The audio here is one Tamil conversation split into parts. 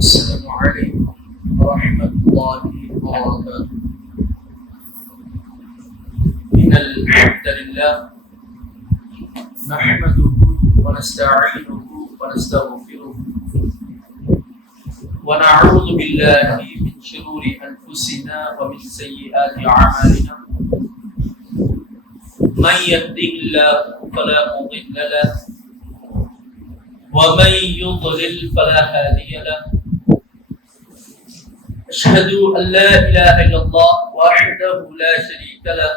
السلام عليكم ورحمة الله وبركاته. إن الحمد لله نحمده ونستعينه ونستغفره ونعوذ بالله من شرور أنفسنا ومن سيئات أعمالنا. من يهده الله فلا مضل له ومن يضلل فلا هادي له. أشهد أن لا إله إلا الله وحده لا شريك له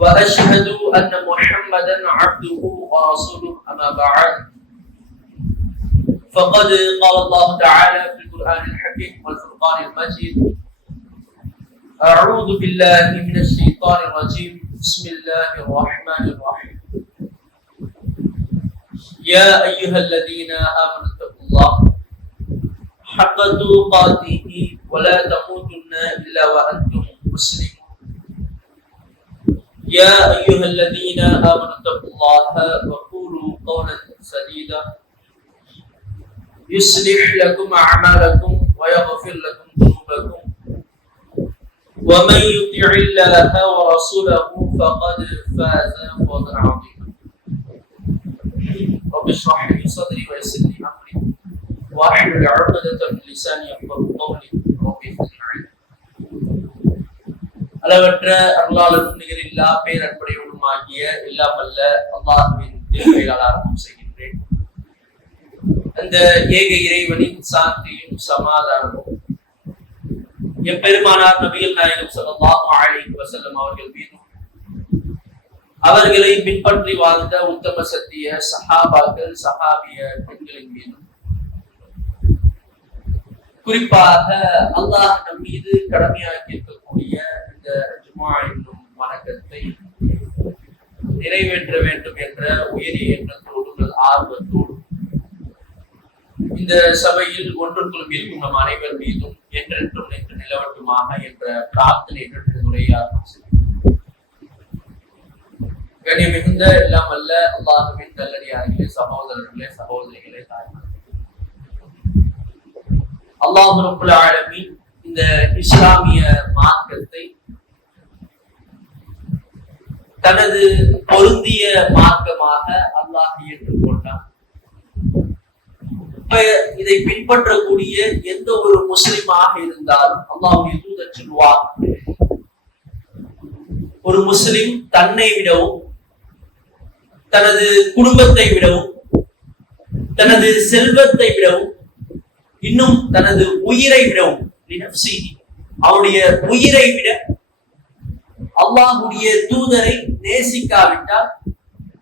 وأشهد أن محمدا عبده ورسوله. أما بعد فقد قال الله تعالى في القرآن الحكيم والفرقان المجيد: أعوذ بالله من الشيطان الرجيم. بسم الله الرحمن الرحيم. يا أيها الذين آمنوا اتقوا الله حق تقاته ولا تموتن إلا وأنتم مسلمون. يا أيها الذين آمنوا اتقوا الله وقولوا قولا سديدا يصلح لكم أعمالكم ويغفر لكم ذنوبكم ومن يطع الله ورسوله فقد فاز فوزا عظيما. رب اشرح لي صدري ويسر لي أمري واحلل عقدة من لساني يفقهوا قولي. رب اغفر لي. அளவற்ற அருளாளரும் நிகரில்லா பேரன்படையுமாகிய எல்லாம் வல்ல அல்லாஹ்வின் திருப்பெயரால் ஆரம்பம் செய்கின்றேன். அந்த ஏக இறைவனின் சாந்தியும் சமாதானமும் எப்பெருமானார் நபிகள் நாயகம் ஸல்லல்லாஹு அலைஹி வஸல்லம் அவர்கள் மீதும் அவர்களை பின்பற்றி வாழ்ந்த உத்தம சத்திய சஹாபாக்கள் சஹாபிய பெண்களின் மீதும் குறிப்பாக அல்லாஹ் நம் மீது கடமையாக்கி இருக்கக்கூடிய இந்த ஜும்ஆ என்னும் வணக்கத்தை நிறைவேற்ற வேண்டும் என்ற உயரிய எண்ணத்தோடு ஆர்வத்தோடு இந்த சபையில் ஒன்றுக்குள்ளும் இருக்கும் நம் அனைவர் மீதும் என்றென்றும் நின்று நிலவட்டுமாக என்ற பிரார்த்தனை உரையாற்றும் கனி மிகுந்த எல்லாம் அல்ல அல்லாஹ்வின் நல்லடியார்களே, சகோதரர்களே, சகோதரிகளே, தாய்மார்களே, அல்லாஹ் ரப்புல் ஆலமீன் இந்த இஸ்லாமிய மார்க்கத்தை தனது பொருந்திய மார்க்கமாக அல்லாஹ் ஏற்றுக்கொண்டான். இதை பின்பற்றக்கூடிய எந்த ஒரு முஸ்லிமாக இருந்தாலும் அல்லாஹ்வுடைய தூதர் சொல்வார், ஒரு முஸ்லிம் தன்னை விடவும் தனது குடும்பத்தை விடவும் தனது செல்வத்தை விடவும் இன்னும் தனது உயிரை விடவும் அவருடைய உயிரை விட அல்லாஹ்வுடைய தூதரை நேசிக்காவிட்டால்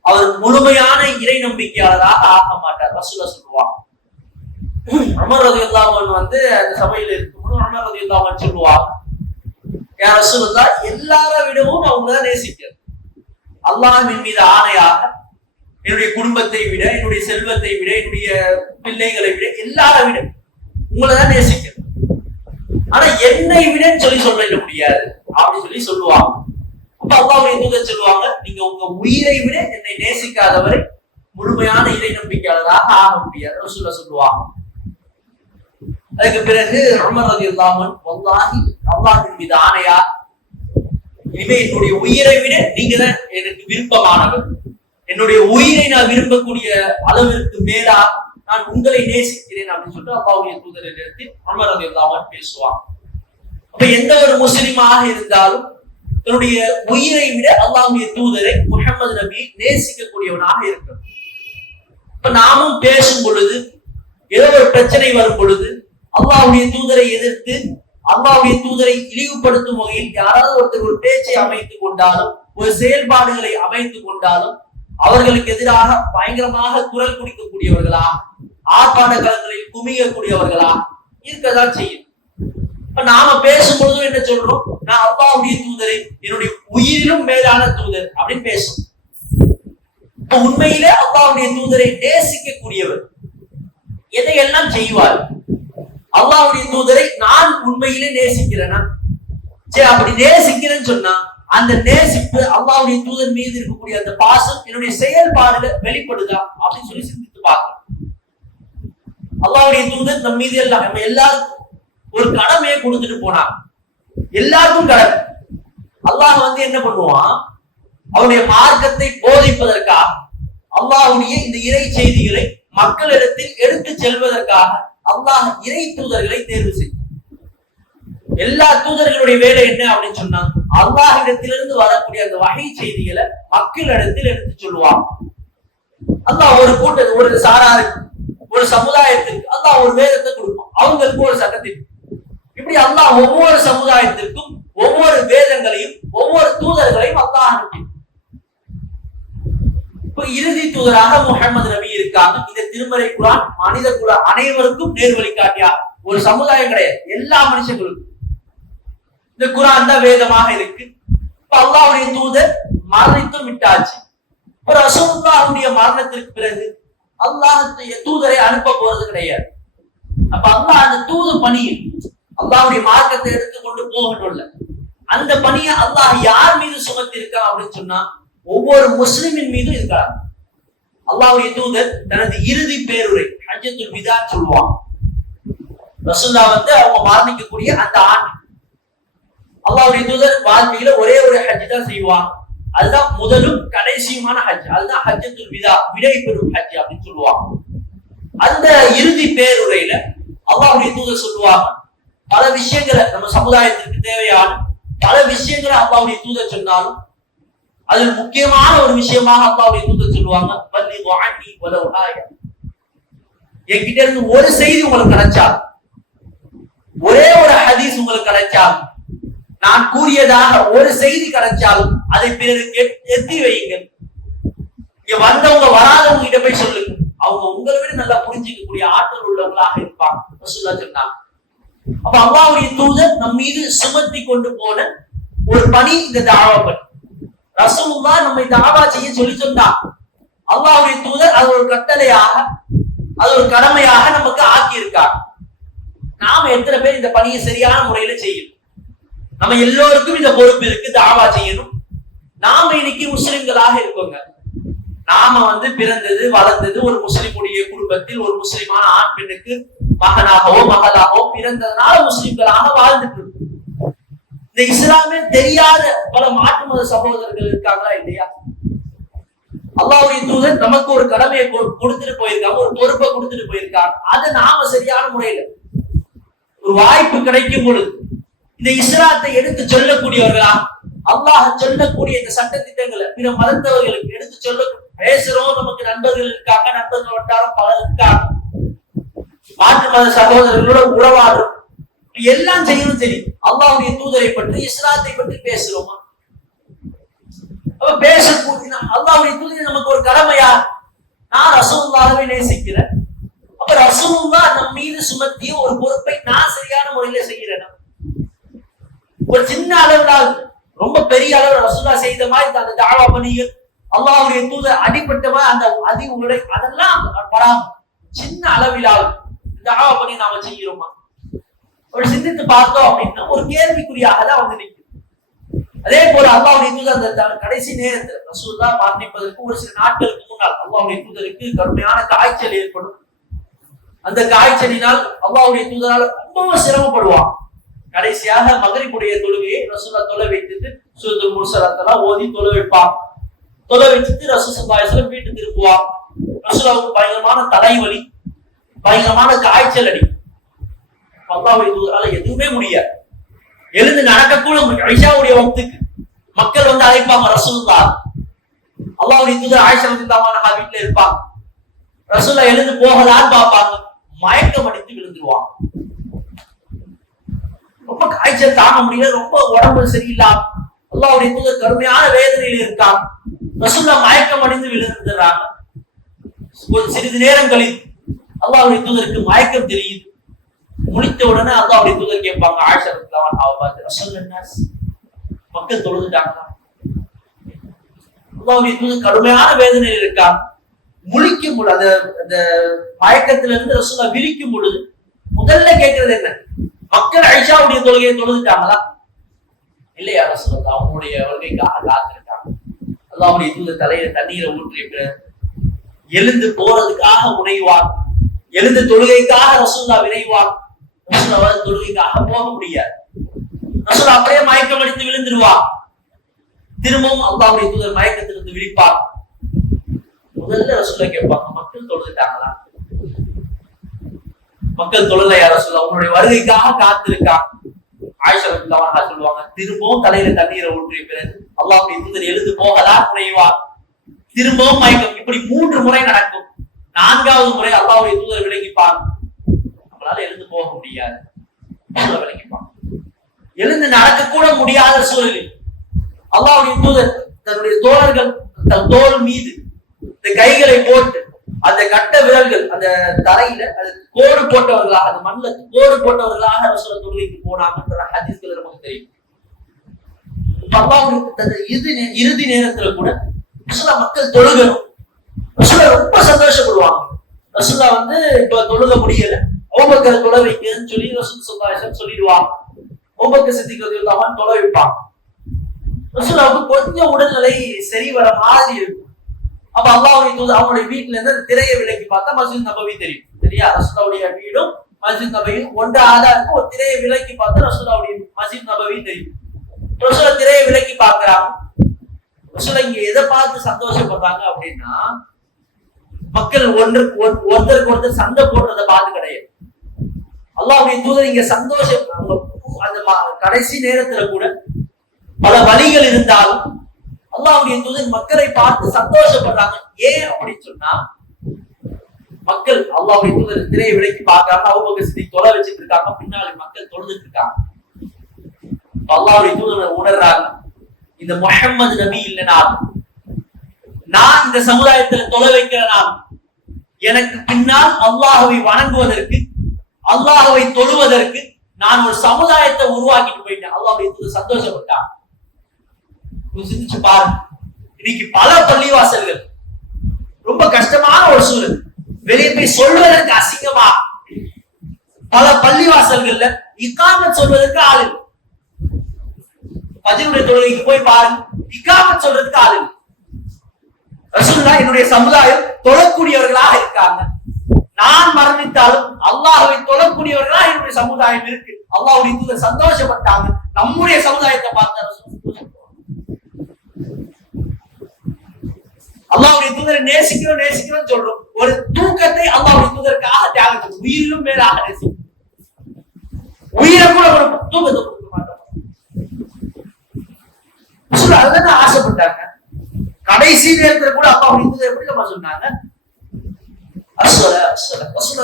அவர் முழுமையான இறை நம்பிக்கையாளராக ஆக மாட்டார். ரசூலுல்லாஹ் சொல்லுவார். உமர் ரலியல்லாஹு அன்ஹு வந்து அந்த சபையில் இருக்கும்போது உமர் ரலியல்லாஹு அன்ஹு சொல்லுவார், யா ரசூலுல்லாஹ், எல்லாரை விடவும் நான் உங்களை நேசிக்கிறேன். அல்லாஹ்வின் மீது ஆணையாக என்னுடைய குடும்பத்தை விட, என்னுடைய செல்வத்தை விட, என்னுடைய பிள்ளைகளை விட, எல்லாரை விட உங்களை தான் நேசிக்கிறேன். ஆனா என்னை விட சொல்ல முடியாது அப்படின்னு சொல்லுவாங்க. அப்ப அல்லாஹ்வுடைய தூதர் சொல்லுவாங்க, நீங்க உங்க உயிரை விட என்னை நேசிக்காதவரை முழுமையான இறை நம்பிக்கையாளராக ஆக முடியாது ரசூலுல்லாஹ் சொல்லுவாங்க. அதுக்கு பிறகு உமர் ரலியல்லாஹு அன்ஹு, வல்லாஹி அல்லாஹ்வின் மீது ஆணையா, இனிமே என்னுடைய உயிரை விட நீங்க தான் எனக்கு விருப்பமானவர், என்னுடைய உயிரை நான் விரும்பக்கூடிய அளவிற்கு மேலா நான் உங்களை நேசிக்கிறேன் அப்படின்னு சொல்லிட்டு அல்லாஹ்வுடைய தூதரை நிறுத்தி உமர் ரலியல்லாஹு அன்ஹு பேசுவாங்க. அப்ப எந்த ஒரு முஸ்லிமாக இருந்தாலும் தன்னுடைய உயிரை விட அல்லாஹ்வுடைய தூதரை முஹம்மது நபியை நேசிக்கக்கூடியவனாக இருக்கணும். இப்ப நாமும் பேசும் பொழுது, ஏதோ ஒரு பிரச்சனை வரும் பொழுது அல்லாஹ்வுடைய தூதரை எதிர்த்து அல்லாஹ்வுடைய தூதரை இழிவுபடுத்தும் வகையில் யாராவது ஒருத்தர் ஒரு பேச்சை அமைத்துக் கொண்டாலும், ஒரு செயல்பாடுகளை அமைத்துக் கொண்டாலும், அவர்களுக்கு எதிராக பயங்கரமாக குரல் குடிக்கக்கூடியவர்களா, ஆர்ப்பாட்ட களங்களில் குமியக்கூடியவர்களா இருக்கதான் செய்யும். இப்ப நாம பேசும் பொழுதும் என்ன சொல்றோம், நான் அல்லாஹ்வுடைய தூதரை என்னுடைய உயிரிலும் மேலான தூதர் அப்படின்னு பேசும். உண்மையிலே அல்லாஹ்வுடைய தூதரை நேசிக்கக்கூடியவர் எதையெல்லாம் செய்வார்? அல்லாஹ்வுடைய தூதரை நான் உண்மையிலே நேசிக்கிறேன்னா, சரி, அப்படி நேசிக்கிறேன்னு சொன்னா அந்த நேசிப்பு அல்லாஹ்வுடைய தூதர் மீது இருக்கக்கூடிய அந்த பாசம் என்னுடைய செயல்பாடுல வெளிப்படுதா அப்படின்னு சொல்லி சிந்தித்து பார்க்கணும். அல்லாஹ்வுடைய தூதர் நம் மீது எல்லாம் நம்ம எல்லாருக்கும் ஒரு கடமையை கொடுத்துட்டு போனான். எல்லாருக்கும் கடமை. அல்லாஹ் என்ன பண்ணுவான், அவருடைய மார்க்கத்தை போதிப்பதற்காக, அல்லாஹ்வுடைய இந்த இறை செய்திகளை மக்களிடத்தில் எடுத்து செல்வதற்காக அல்லாஹ் இறை தூதர்களை தேர்வு செய்தார். எல்லா தூதர்களுடைய வேலை என்ன அப்படின்னு சொன்னா, அல்லாஹ்விடத்திலிருந்து வரக்கூடிய அந்த வகை செய்திகளை மக்களிடத்தில் எடுத்து சொல்லுவாங்க. அல்லாஹ் ஒரு கூட்டத்துக்கு, ஒரு சாராருக்கு, ஒரு சமுதாயத்திற்கு அல்லாஹ் ஒரு வேதத்தை கொடுப்பான், அவங்களுக்கு ஒரு சட்டத்திற்கு. இப்படி அல்லாஹ் ஒவ்வொரு சமுதாயத்திற்கும் ஒவ்வொரு வேதங்களையும் ஒவ்வொரு தூதர்களையும் அல்லாஹ் அனுப்பி, இப்ப இறுதி தூதராக முஹம்மது நபி இருக்காங்க. இந்த திருமறை குர்ஆன் மனித குல அனைவருக்கும் நேர்வழி காட்டியா. ஒரு சமுதாயம் கிடையாது, எல்லா மனுஷங்களுக்கும் இந்த குர்ஆன் தான் வேதமாக இருக்கு. இப்ப அல்லாஹ்வுடைய தூதர் மரணித்தும் விட்டாச்சு. இப்ப ரசூலுல்லாஹ்வுடைய மரணத்திற்கு பிறகு அல்லாஹ் தூதரை அனுப்ப போறது கிடையாது. அப்ப அல்லாஹ் அந்த தூது பணியை, அல்லாஹ்வுடைய மார்க்கத்தை எடுத்து கொண்டு போகணும்ல, அந்த பணியை அல்லாஹ் யார் மீது சுமத்தி இருக்கான் அப்படின்னு சொன்னா, ஒவ்வொரு முஸ்லிமின் மீதும் இருக்கிறார். அல்லாஹ்வுடைய தூதர் தனது இறுதி பேருரை ஹஜ்ஜத்துல் விதா சொல்லுவாங்க. ரசூலுல்லாஹ் அவங்க மரணிக்கக்கூடிய அந்த ஆண்டு அல்லாஹ்வுடைய தூதர் வாழ்க்கையில ஒரே ஒரு ஹஜ் தான் செய்வாங்க. அதுதான் முதலும் கடைசியுமான ஹஜ். அதுதான் ஹஜ்ஜத்துல் விதா, விடை பெறும் ஹஜ் அப்படின்னு சொல்லுவாங்க. அந்த இறுதி பேருரையில அல்லாஹ்வுடைய தூதர் சொல்லுவாங்க, பல விஷயங்களை நம்ம சமுதாயத்திற்கு தேவையான பல விஷயங்களை அல்லாஹ்வுடைய தூதர் சொன்னாலும் அதில் முக்கியமான ஒரு விஷயமாக அல்லாஹ்வுடைய தூதர் சொல்லுவாங்க, பல்லிகு அன்னி வலவ் ஆயா. என்கிட்ட இருந்து ஒரு செய்தி உங்களுக்கு கிடைச்சா, ஒரே ஒரு ஹதீஸ் உங்களுக்கு கிடைச்சால், நான் கூறியதாக ஒரு செய்தி கிடைச்சாலும் அதை பிறருக்கு எத்தி வையுங்கள். இங்க வந்தவங்க வராதவங்க கிட்ட போய் சொல்லுங்க, அவங்க உங்களை விட நல்லா புரிஞ்சிக்கக்கூடிய ஆற்றல் உள்ளவங்களாக இருப்பாங்க ரசூலுல்லாஹ் சொன்னாங்க. அப்ப அல்லாஹ்வுடைய தூதர் நம் மீது சுமத்தி கொண்டு போன ஒரு பணி இந்த தாவா பணி. ரசூலுல்லாஹ் நம்மை தாவா செய்ய சொல்லி சொன்னார். அல்லாஹ்வுடைய தூதர் அது ஒரு கட்டளையாக, அது ஒரு கடமையாக நமக்கு ஆக்கி இருக்கார். நாம எத்தனை பேர் இந்த பணியை சரியான முறையில செய்யணும்? நம்ம எல்லோருக்கும் இந்த பொறுப்பு இருக்கு, தாவா செய்யணும். நாம இன்னைக்கு முஸ்லிம்களாக இருக்கோங்க. நாம பிறந்தது வளர்ந்தது ஒரு முஸ்லிமுடைய குடும்பத்தில், ஒரு முஸ்லிமான ஆண் பெண்ணுக்கு மகனாகவோ மகளாகவோ பிறந்ததுனால முஸ்லிம்களாக வாழ்ந்துட்டு இருக்கோம். இந்த இஸ்லாமே தெரியாத பல மாற்று மத சகோதரர்கள் இருக்காங்களா இல்லையா? அல்லாஹ்வுடைய தூதர் நமக்கு ஒரு கடமையை கொடுத்துட்டு போயிருக்காங்க, ஒரு பொறுப்பை கொடுத்துட்டு போயிருக்காங்க. அதை நாம சரியான முறையில ஒரு வாய்ப்பு கிடைக்கும் பொழுது இந்த இஸ்லாத்தை எடுத்து சொல்லக்கூடியவர்களா, அல்லாஹ் சொல்லக்கூடிய இந்த சட்ட திட்டங்களை பிற மதத்தவர்களுக்கு எடுத்து சொல்ல பேசுறோம். நமக்கு நண்பர்கள் இருக்காங்க, நண்பர்கள் வட்டாரம் பலர் இருக்காங்க, மாற்று மத சகோதரர்களோட உறவாடுறோம், எல்லாம் செய்யணும். சரி, அல்லாஹ்வுடைய தூதரை பற்றி இஸ்லாத்தை பற்றி பேசுறோமா? அப்ப பேசக்கூடிய அல்லாஹ்வுடைய தூதர் நமக்கு ஒரு கடமையா? நான் ரசூலுல்லாஹ்வை நேசிக்கிறேன். அப்ப ரசூலுல்லாஹ் நம் மீது சுமத்திய ஒரு பொறுப்பை நான் சரியான முறையில செய்கிறேன். ஒரு சின்ன அளவுல, ரொம்ப பெரிய அளவுல ரசூலுல்லாஹ் செய்த மாதிரி அந்த தாவா பணிகள், அல்லாஹ்வுடைய தூதர் அடிப்பட்ட மாதிரி அந்த அதி உடை, அதெல்லாம் வராம சின்ன அளவிலால் தாவா பணி நாம செய்கிறோமா? ஒரு சிந்தித்து பார்த்தோம் அப்படின்னா ஒரு கேள்விக்குறியாக தான் நிற்கும். அதே போல அல்லாஹ்வுடைய தூதர் அந்த கடைசி நேரத்தில் ரசூலுல்லாஹ் மரணிப்பதற்கு ஒரு சில நாட்களுக்கு முன்னால் அல்லாஹ்வுடைய தூதருக்கு கடுமையான காய்ச்சல் ஏற்படும். அந்த காய்ச்சலினால் அல்லாஹ்வுடைய தூதரால் ரொம்பவும் சிரமப்படுவான். கடைசியாக மகரிபுடைய தொழுகையை ரசூலுல்லாஹ் தொலை வைத்துட்டு சூரத்துல் முர்சலாத்தெல்லாம் ஓதி தொலை வைப்பான். தொலை வச்சுட்டு ரசூல் ஸல்லல்லாஹு அலைஹி வஸல்லம் வீட்டுக்கு திரும்புவான். ரசூலுல்லாஹ்வுக்கு பயங்கரமான தலைவலி, பயங்கரமான காய்ச்சல் அடி. அல்லாஹ்வுடைய தூதரால எதுவுமே முடியாது. எழுந்து நடக்கக்கூட ஐஷாவுடைய வக்துக்கு மக்கள் அழைப்பாங்க ரசூலுல்லாஹ். அல்லாஹ்வுடைய தூதர் ஆயிஷா ரலியல்லாஹு அன்ஹா வீட்டுல இருப்பாங்க. ரசூலுல்லாஹ் எழுந்து போகலான்னு பார்ப்பாங்க, மயக்கம் அடித்து விழுந்துருவாங்க. ரொம்ப காய்ச்சல் தாங்க முடியல, ரொம்ப உடம்பு சரியில்லாம அல்லாஹ்வுடைய தூதர் கடுமையான வேதனையில் இருக்காங்க. ரசூலுல்லாஹ் மயக்கம் அடைந்து விழுந்துடுறாங்க. ஒரு சிறிது நேரம் கழித்து அல்லாஹ்வுடைய தூதருக்கு மயக்கம் தெரியுது. முழித்த உடனே அல்லாஹ்வுடைய தூதர் கேட்பாங்க ஆயிஷா ரலியல்லாஹு அன்ஹா பார்த்து, ரசூலுல்லாஹ் மக்கள் தொழுதுட்டாங்களா? அல்லாஹ்வுடைய தூதர் கடுமையான வேதனையில் இருக்காங்க. முழிக்கும் பொழுது, அந்த மயக்கத்துல இருந்து ரசூலுல்லாஹ் விழிக்கும் பொழுது முதல்ல கேட்கறது என்ன? மக்கள் ஐஷாவுடைய தொழுகையை தொழுதுட்டாங்களா? இல்லையா ரசூலுல்லாஹ் அவங்களுடைய வருகைக்காக காத்திருக்காங்க. அல்லாஹ்வுடைய தூதர் தலையில தண்ணீரை ஊற்றிய பிறகு எழுந்து போறதுக்காக முனைவார். எழுந்து தொழுகைக்காக ரசூலுல்லா விரைவார். ரசூலுல்லா தொழுகைக்காக போக முடியாது. ரசூலுல்லா அப்படியே மயக்கம் அடித்து விழுந்துருவார். திரும்பவும் அல்லாஹ்வுடைய தூதர் மயக்கத்திலிருந்து விழிப்பார். முதல்ல ரசூலுல்லா கேட்பாங்க, மக்கள் தொழுதுட்டாங்களா? மக்கள் தொழுலையா ரசூலுல்லா? உங்களுடைய வருகைக்காக காத்திருக்காங்க. ஆயிஷா ரலியல்லாஹு அன்ஹா சொல்லுவாங்க, திரும்பவும் தலையில தண்ணீரை ஊற்றிய பிறகு அல்லாஹ்வுடைய தூதர் எழுந்து போகலாம் குறைவார். திரும்பவும் மயக்கம். இப்படி 3 முறை நடக்கும். 4வது முறை அல்லாஹ்வுடைய தூதர் விலகிப்பார். நம்மளால எழுந்து போக முடியாது. விலகிப்பார். எழுந்து நடக்க கூட முடியாத சூழலில் அல்லாஹ்வுடைய தூதர் தன்னுடைய தோழர்கள் தன் தோள் மீது இந்த கைகளை போட்டு அந்த கட்ட விரல்கள் அந்த தரையில அது கோடு போட்டவர்களாக, அந்த மண்ணில் கோடு போட்டவர்களாக ரசூலுல்லாஹ் தொழுகைக்கு போனாங்கன்ற ஹதீஸ்கள் நமக்கு தெரியும். அல்லாஹ்வுடைய இறுதி நேரத்துல கூட ரசூலுல்லாஹ் மக்கள் தொழுகணும். ரசூலுல்லாஹ் ரொம்ப சந்தோஷப்படுவாங்க. ரசூலுல்லாஹ் இப்ப தொழுக முடியல, அபூபக்கர் தொழ வைக்கிறேன்னு சொல்லி ரசூல் ஸல்லல்லாஹு அலைஹி வஸல்லம் சொல்லிடுவாங்க. அபூபக்கர் சித்திக் ரலியல்லாஹு அன்ஹு தொழ வைப்பாங்க. ரசூலுல்லாஹ்வுக்கு கொஞ்சம் உடல்நிலை சரி வர மாதிரி இருக்கும். அப்ப அல்லாஹ்வுடைய தூதர் அவங்களுடைய வீட்டுல இருந்து திரையை விலக்கி பார்த்தா மஸ்ஜித் நபவி தெரியும். சரியா? ரசூலுல்லாஹ்வுடைய வீடும் மஸ்ஜித் நபவியும் ஒன்றாக இருக்கும். ஒரு திரையை விலக்கி பார்த்தா ரசூலுல்லாஹ்வுடைய மஸ்ஜித் நபவி தெரியும். ரசூலுல்லாஹ் திரையை விலக்கி பார்க்கிறாங்க. ரசூலுல்லாஹ் இங்க எதை பார்த்து சந்தோஷப்படுறாங்க அப்படின்னா, மக்கள் ஒருத்தருக்கு ஒருத்தர் சண்டை போடுறதை பார்த்து கிடையாது. அல்லாஹ்வுடைய தூதர் இங்க சந்தோஷம். அந்த கடைசி நேரத்துல கூட பல வழிகள் இருந்தாலும் அல்லாஹ்வுடைய தூதர் மக்களை பார்த்து சந்தோஷப்படுறாங்க. ஏன் அப்படின்னு சொன்னா, மக்கள் அல்லாஹ்வுடைய தூதர் திரையை விலக்கி பார்க்காம அபூபக்கர் சித்திக் தொலை வச்சுட்டு இருக்காங்க. பின்னாடி மக்கள் தொழுதுட்டு இருக்காங்க. அல்லாஹ்வுடைய தூதர் உணர்றாங்க, இந்த முஹம்மது நபி இல்லைனா நான் இந்த சமுதாயத்துல தொலை வைக்கிறேன். எனக்கு பின்னால் அல்லாஹ்வை வணங்குவதற்கு, அல்லாஹ்வை தொழுவதற்கு நான் ஒரு சமுதாயத்தை உருவாக்கிட்டு போயிட்டேன். அல்லாஹ்வுடைய தூதர் சந்தோஷப்பட்டான். சிந்திச்சு பாருங்க, இன்னைக்கு பல பள்ளிவாசல்கள் ரொம்ப கஷ்டமான ஒரு சூழல். வெளியே போய் சொல்வதற்கு அசிங்கமா பல பள்ளிவாசல்கள்ல இகாமத் சொல்வதற்கு ஆளு. ஃபஜ்ருடைய தொழுகைக்கு போய் பாருங்க, இகாமத் சொல்றதுக்கு ஆளு. ரசூலுல்லாஹ் என்னுடைய சமுதாயம் தொழக்கூடியவர்களாக இருக்காங்க. நான் மரணித்தாலும் அல்லாஹ்வை தொழக்கூடியவர்களாக என்னுடைய சமுதாயம் இருக்கு. அல்லாஹ்வுடைய தூதர் சந்தோஷப்பட்டாங்க. நம்முடைய சமுதாயத்தை பார்த்த அல்லாஹ்வுடைய தூதரை நேசிக்கிறோம் சொல்றோம். ஒரு தூக்கத்தை அல்லாஹ்வுடைய தூதருக்காக தியாகம் செய்யும். உயிரிலும் மேலாக நேசிக்கும். உயிரை கூட ஒரு தூக்கத்தை கொடுக்க மாட்டோம். அதுதான் ஆசைப்பட்டாங்க. கடைசி நேரத்துல கூட அல்லாஹ்வுடைய தூதர் எப்படி நம்ம சொன்னாங்க,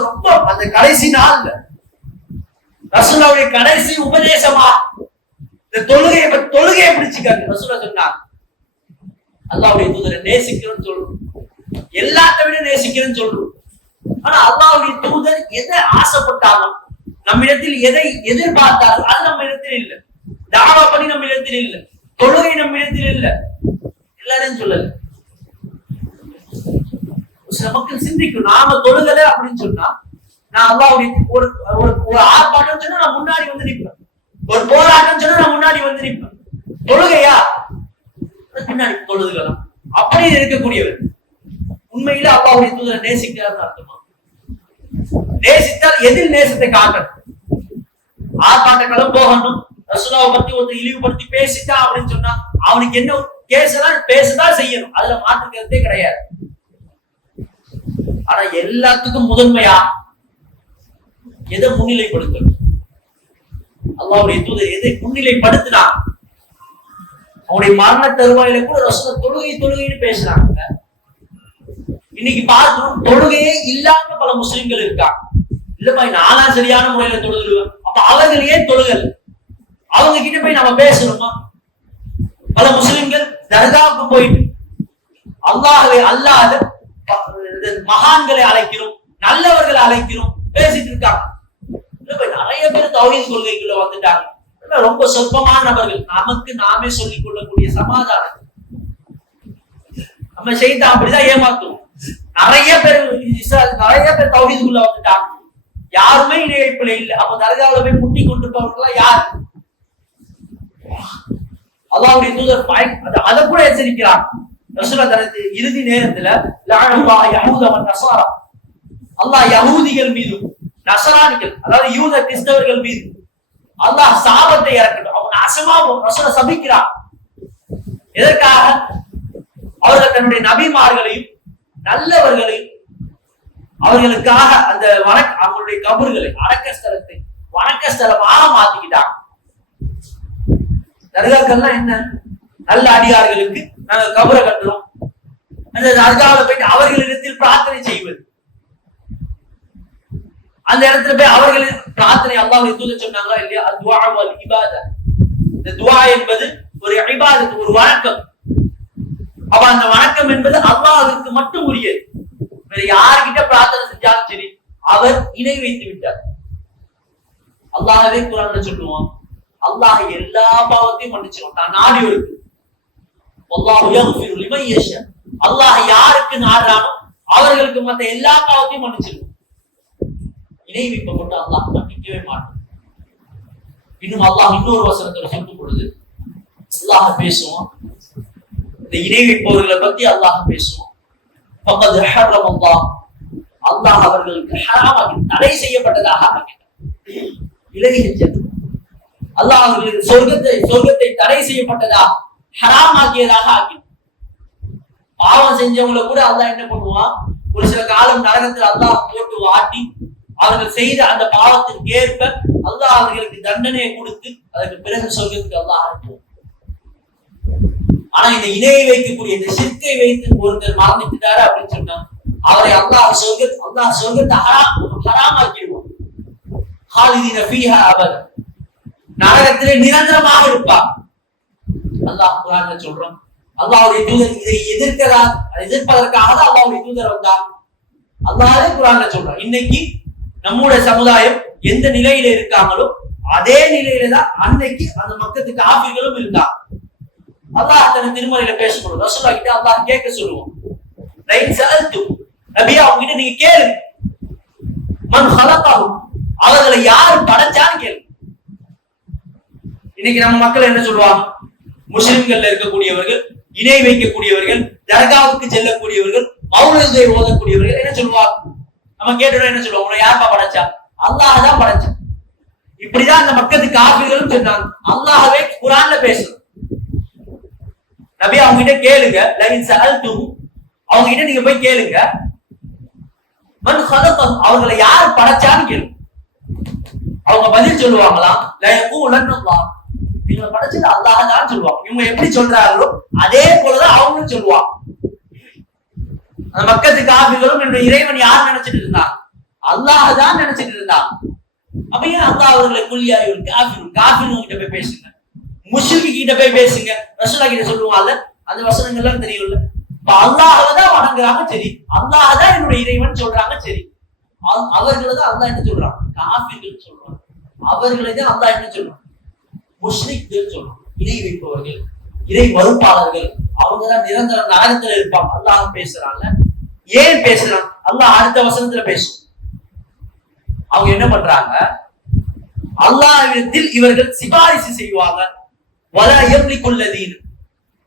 ரொம்ப அந்த கடைசி நாள்ல ரசூலுல்லாஹ்வுடைய கடைசி உபதேசமா இந்த தொழுகையை பிடிச்சுக்காங்க. ரசூலுல்லாஹ் சொன்னாங்க, அல்லாஹ்வுடைய தூதரை நேசிக்கிறோம்னு சொல்றோம், எல்லாத்தை விட நேசிக்கிறேன்னு சொல்றோம். ஆனா அல்லாஹ்வுடைய தூதர் எதை ஆசைப்பட்டாலும், நம்மிடத்தில் எதை எதிர்பார்த்தாலும் அது நம்ம இடத்தில் இல்லை. தாவா பண்ணி நம்ம இடத்தில் இல்லை, தொழுகை நம்ம இடத்தில் இல்லை. எல்லாரையும் சொல்லல. சில மக்கள் சிந்திக்கும், நாம தொழுகல அப்படின்னு சொன்னா, நான் அல்லாஹ்வுடைய ஒரு ஆர்ப்பாட்டம் சொன்னா நான் முன்னாடி வந்து நிற்பேன், ஒரு போராட்டம் சொன்னா நான் முன்னாடி வந்து நிற்பேன். தொழுகையா பின்னாடி தொழுதுகலாம். அப்படி இருக்கக்கூடியவர் உண்மையில அல்லாஹ்வுடைய தூதரை நேசிக்கிறார்னு அர்த்தமா? நேசித்தால் எதில் நேசத்தை காட்டணும்? ஆர்ப்பாட்டங்களும் போகணும். ரசூலுல்லாஹ்வை பத்தி ஒருத்தர் இழிவுபடுத்தி பேசிட்டான் அப்படின்னு சொன்னா அவனுக்கு என்ன பேசதான் செய்யணும். அதுல மாற்றுக்கிறதே கிடையாது. ஆனா எல்லாத்துக்கும் முதன்மையா எதை முன்னிலைப்படுத்தணும்? அல்லாஹ்வுடைய தூதர் எதை முன்னிலைப்படுத்தினா? அவனுடைய மரண தருவாயில கூட ரசூலுல்லாஹ் தொழுகைன்னு பேசுறாங்க. இன்னைக்கு பார்க்கணும், தொழுகையே இல்லாம பல முஸ்லிம்கள் இருக்காங்க. இல்லப்பா நானா சரியான முறையில தொழுதுருவேன். அப்ப அவர்கள் ஏன் தொழுகல்? அவங்க கிட்ட போய் நம்ம பேசணுமா? பல முஸ்லிம்கள் தர்காவுக்கு போயிட்டு அல்லாஹ்வை அல்லாத மகான்களை அழைக்கிறோம், நல்லவர்களை அழைக்கிறோம், பேசிட்டு இருக்காங்க. நிறைய பேர் தௌஹீத் கொள்கைக்குள்ள வந்துட்டாங்க. ரொம்ப சொற்பமான நபர்கள், நமக்கு நாமே சொல்லிக் கொள்ளக்கூடிய சமாதானம். நம்ம ஷைத்தான் அப்படிதான் ஏமாத்துவோம். நிறைய பேர் தௌஹீதுக்குள்ள வந்துட்டாங்க. யாருமே இணைப்பில் இல்லை. அப்ப தர்காவுல போய் முட்டி கொண்டிருப்பவர்களா யாரு? அல்லாஹ்வுடைய தூதர் அதை கூட எச்சரிக்கிறார். ரசூலுல்லாஹ் தனது இறுதி நேரத்துல லஅனல்லாஹு யஹூத வன் நஸாரா, அல்லாஹ் யஹூதிகள் மீதும் நசரானிகள் அதாவது யூத கிறிஸ்தவர்கள் மீது அல்லாஹ் சாபத்தை இறக்கட்டும், அவங்க நாசமாவும் ரசூலை சபிக்கிறான். எதற்காக? அவர்கள் தன்னுடைய நபிமார்களையும் நல்லவர்களையும் அவர்களுக்காக அந்த அவங்களுடைய கபறுகளை அடக்கஸ்தலத்தை வணக்கஸ்தலமாக மாத்திக்கிட்டாங்க. தர்காக்கள்லாம் என்ன? நல்ல அடியார்களுக்கு நாங்க கபரை கட்டுறோம், அந்த தர்காவில் போயிட்டு அவர்களிடத்தில் பிரார்த்தனை செய்வது, அந்த இடத்துல போய் அவர்களின் பிரார்த்தனை அல்லாஹ்வுடைய தூதர் சொன்னாங்களா இல்லையா? துஆ வல் இபாதா. இந்த துஆ என்பது ஒரு இபாதத், ஒரு வணக்கம். அப்ப அந்த வணக்கம் என்பது அல்லாஹ்விற்கு மட்டும் உரியது. வேற யார்கிட்ட பிரார்த்தனை செஞ்சாலும் சரி அவர் இணை வைத்து விட்டார். அல்லாஹ்வே குர்ஆன்ல சொல்லுவான், அல்லாஹ் எல்லா பாவத்தையும் மன்னிச்சிருவான் தான் நாடியோருக்கு. வல்லாஹு யக்ஃபிரு லிமன் யஷா. அல்லாஹ் யாருக்கு நாடுறானோ அவர்களுக்கு மற்ற எல்லா பாவத்தையும் மன்னிச்சிருவான். இணை வைப்பப்பட்டு அல்லாஹ் மன்னிக்கவே மாட்டான். இன்னும் அல்லாஹ் இன்னொரு வசனத்துல சொல்லும் பொழுது அல்லாஹ் பேசுவான், இந்த இணை வைப்பவர்களை பத்தி அல்லாஹ் பேசுவான். ஃபக்கத் ஹர்ரமல்லாஹ், அல்லாஹ் அவர்களுக்கு ஹராமாக்கி தடை செய்யப்பட்டதாக ஆக்கினான். இலகிய அல்லாஹ் அவர்களுக்கு சொர்க்கத்தை தடை செய்யப்பட்டதாக ஹராமாக்கியதாக ஆக்கினான். பாவம் செஞ்சவங்களை கூட அல்லாஹ் என்ன பண்ணுவான், ஒரு சில காலம் நரகத்தில் அல்லாஹ் போட்டு வாட்டி அவர்கள் செய்த அந்த பாவத்திற்கு ஏற்ப அல்லாஹ் அவர்களுக்கு தண்டனையை கொடுத்து அதற்கு பிறகு சொர்க்கத்துக்கு அல்லாஹ் அனுப்புவான். ஆனா இந்த இணையை வைக்கக்கூடிய இந்த சிற்கை வைத்து ஒருத்தர் மரணித்துட்டாரு அப்படின்னு சொன்னா அவரை அல்லாஹ் சொர்க்கத்தை ஹராமாக்கிடுவான். ஹாலிதீன ஃபீஹா அபதா, நரகத்திலே நிரந்தரமாக இருப்பார். அல்லாஹ் குர்ஆன்ல சொல்றான். அல்லாஹ்வுடைய தூதர் இதை எதிர்ப்பதற்காக தான் அல்லாஹ்வுடைய தூதர் வந்தார். அல்லாஹ்வே குர்ஆன்ல சொல்றான். இன்னைக்கு நம்முடைய சமுதாயம் எந்த நிலையில இருக்காங்களோ அதே நிலையில தான் அன்னைக்கு அந்த மக்களுக்கு ஆபிர்களும் இருந்தாங்க. அல்லாஹ் தன் திருமறையில பேசணும், ரசூலுல்லாஹ் கிட்ட அல்லாஹ் கேட்க சொல்லுவோம், நபியா அவங்க கிட்ட நீங்க கேளுங்க, மன் ஹலகஹு, அவர்களை யார் படைச்சான்னு கேளுங்க. இன்னைக்கு நம்ம மக்கள் என்ன சொல்லுவாங்க? முஸ்லிம்கள்ல இருக்கக்கூடியவர்கள், இணை வைக்கக்கூடியவர்கள், தர்காவுக்கு செல்லக்கூடியவர்கள், மௌலிதை ஓதக்கூடியவர்கள் என்ன சொல்லுவாங்க? நம்ம கேட்டோம் என்ன சொல்லுவோம்? உங்களை யாருப்பா படைச்சா? அல்லாஹ் தான் படைச்சான். இப்படிதான் அந்த மக்களுக்கு காஃபிர்களும் சொன்னாங்க. அல்லாஹ்வே குர்ஆன்ல பேசுறான். நபி அவங்க கிட்ட கேளுங்க, லைன் சஅல்துஹு, அவங்க கிட்ட நீங்க போய் கேளுங்க, மன் ஹலகஹு, அவங்களை யார் படைச்சான்னு கேளுங்க. அவங்க பதில் சொல்லுவாங்களா, லா யகூலன் அல்லாஹ், இவங்க படைச்சது அல்லாஹ் தான் சொல்லுவாங்க. இவங்க எப்படி சொல்றாங்களோ அதே போலதான் அவங்களும் சொல்லுவாங்க. அந்த மக்கத்து காபிர்களும் என்னுடைய இறைவன் யார் நினைச்சிட்டு இருந்தான்? அல்லாஹ் தான் நினைச்சிட்டு இருந்தான். அப்ப ஏன் அல்லாஹ் அவர்களை குல்லியாயும் காபிரும் கிட்ட போய் பேசுங்க, முஷ்ரிக் கிட்ட போய் பேசுங்க, ரசூலுல்லாஹ் கிட்ட சொல்லுவாங்கல்ல, அந்த வசனங்கள்லாம் தெரியும்ல. இப்ப அல்லாஹ்வை தான் வணங்குறாங்க, சரி, அல்லாஹ் தான் என்னுடைய இறைவன் சொல்றாங்க, சரி, அவர்களை தான் அல்லாஹ் என்ன சொல்றான்? காபிர்கள் சொல்றாங்க. அவர்களை தான் அல்லாஹ் என்ன சொல்றான்? முஷ்ரிக்கள் சொல்றான். இணை வைப்பவர்கள், இறை மறுப்பாளர்கள், அவங்கதான் நிரந்தர நரகத்துல இருப்பாங்க. அல்லாஹ் பேசுறாங்க. ஏன் பேசுறான்? அல்லாஹ் அடுத்த வசனத்துல பேசும். அவங்க என்ன பண்றாங்க? அல்லாஹ்விடத்தில் இவர்கள் சிபாரிசு செய்வாங்க. வலா யம்லிகுல்லதீன்,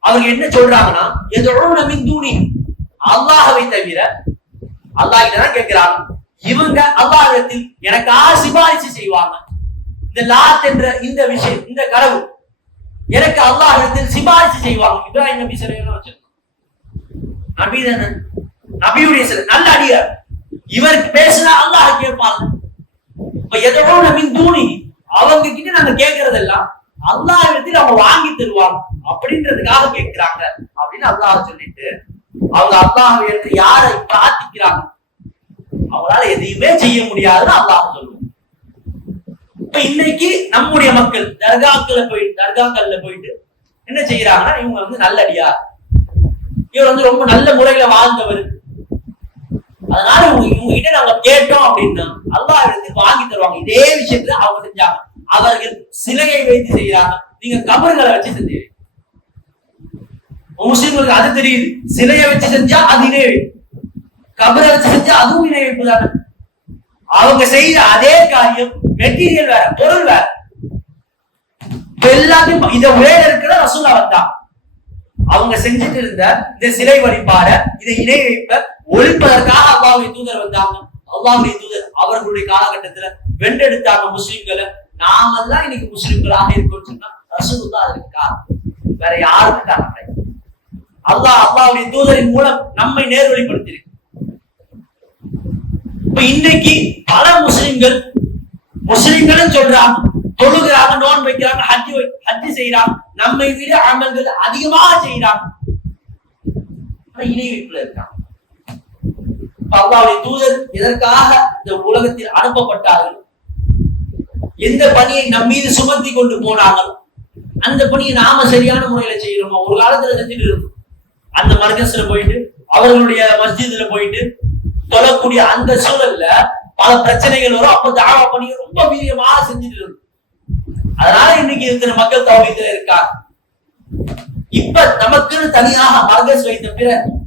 அவங்க என்ன சொல்றாங்கன்னா, யதுஊன மின் தூனி, அல்லாஹ்வை தவிர அல்லாஹ் கிட்ட தான் கேட்கிறாங்க. இவங்க அல்லாஹ்விடத்தில் எனக்காக சிபாரிசு செய்வாங்க. இந்த லாத் என்ற இந்த விஷயம், இந்த கடவுள் எனக்கு அல்லாஹ்விடத்தில் சிபாரிசு செய்வாங்க. இப்ராஹிம் நபி ஸல்லல்லாஹு அலைஹி வஸல்லம் நபி தானே, நபியுடைய சில நல்ல அடியார். இவருக்கு பேசினா அல்லாஹ் கேட்பாங்க. இப்ப யதுஊன மின் தூனி, அவங்க கிட்ட நாங்க கேட்கறதெல்லாம் அல்லாஹ்விடத்தில் அவங்க வாங்கி தருவாங்க அப்படின்றதுக்காக கேட்கிறாங்க அப்படின்னு அல்லாஹ் சொல்லிட்டு அவங்க அல்லாஹ்விடத்தில் யாரை பிரார்த்திக்கிறாங்க, அவங்களால எதையுமே செய்ய முடியாதுன்னு அல்லாஹ் சொல்லுவாங்க. இப்ப இன்னைக்கு நம்முடைய மக்கள் தர்காக்கள்ல போயிட்டு என்ன செய்யறாங்கன்னா, இவங்க நல்லடியார், இவர் ரொம்ப நல்ல முறையில வாழ்ந்தவர், அதனால இவங்க கிட்ட நாங்க கேட்டோம் அப்படின்னா அல்லாஹ் இடத்துக்கு வாங்கி தருவாங்க. இதே விஷயத்துல அவங்க செஞ்சாங்க. அவர்கள் சிலையை வைத்து செய்யறாங்க, நீங்க கபர்களை வச்சு செஞ்சீங்க. முஸ்லிம்களுக்கு அது தெரியுது, சிலையை வச்சு செஞ்சா அது இணை வைப்பு, கபரை வச்சு செஞ்சா அதுவும் இணை வைப்பு தானே. அவங்க செய்த அதே காரியம், மெட்டீரியல் வேற, பொருள் வேற, எல்லாத்தையும் இதை வேற இருக்கிற ரசூலா வந்தா அவங்க செஞ்சுட்டு இருந்த இந்த சிலை வழிபாட, இதை இணை வைப்ப ஒழிப்பதற்காக அல்லாஹ்வுடைய தூதர் வந்தாங்க. அல்லாஹ்வுடைய தூதர் அவர்களுடைய காலகட்டத்துல வென்றெடுத்தாங்க முஸ்லிம்களை. நாமெல்லாம் இன்னைக்கு முஸ்லிம்களாக இருக்கோம்னு சொன்னா ரசூலுல்லாஹ் அதற்கு காரணம், வேற யாருக்கும் காரணம் கிடையாது. அல்லாஹ்வுடைய தூதரின் மூலம் நம்மை நேர்வழிப்படுத்தியிருக்கு. இப்ப இன்னைக்கு பல முஸ்லிம்கள் சொல்றாங்க, தொழுகிறாங்க, நோன்பு வைக்கிறாங்க, ஹஜ் செய்யறாங்க, நம்மை விட அமல்கள் அதிகமாக செய்யறாங்க, இணை வைப்புல இருக்காங்க. அல்லாஹ்வுடைய தூதர் எதற்காக இந்த உலகத்தில் அனுப்பப்பட்டார்கள், எந்த பணியை நம் மீது சுமத்தி கொண்டு போனாங்களோ அந்த பணியை நாம சரியான முறையில செய்யறோமா? ஒரு காலத்துல செஞ்சுட்டு இருக்கோம், அந்த மர்கஸ்ல போயிட்டு அவர்களுடைய மஸ்ஜித்ல போயிட்டு தொழக்கூடிய அந்த சூழல்ல பல பிரச்சனைகள் வரும். அப்ப தாவா பணியை ரொம்ப வீரியமாக செஞ்சுட்டு இருக்கும். அதனால இன்னைக்கு இருக்கிற மக்கள் தௌஹீதுல இருக்காங்க. இப்ப நமக்குன்னு தனியாக மர்கஸ் வைத்த பிறகு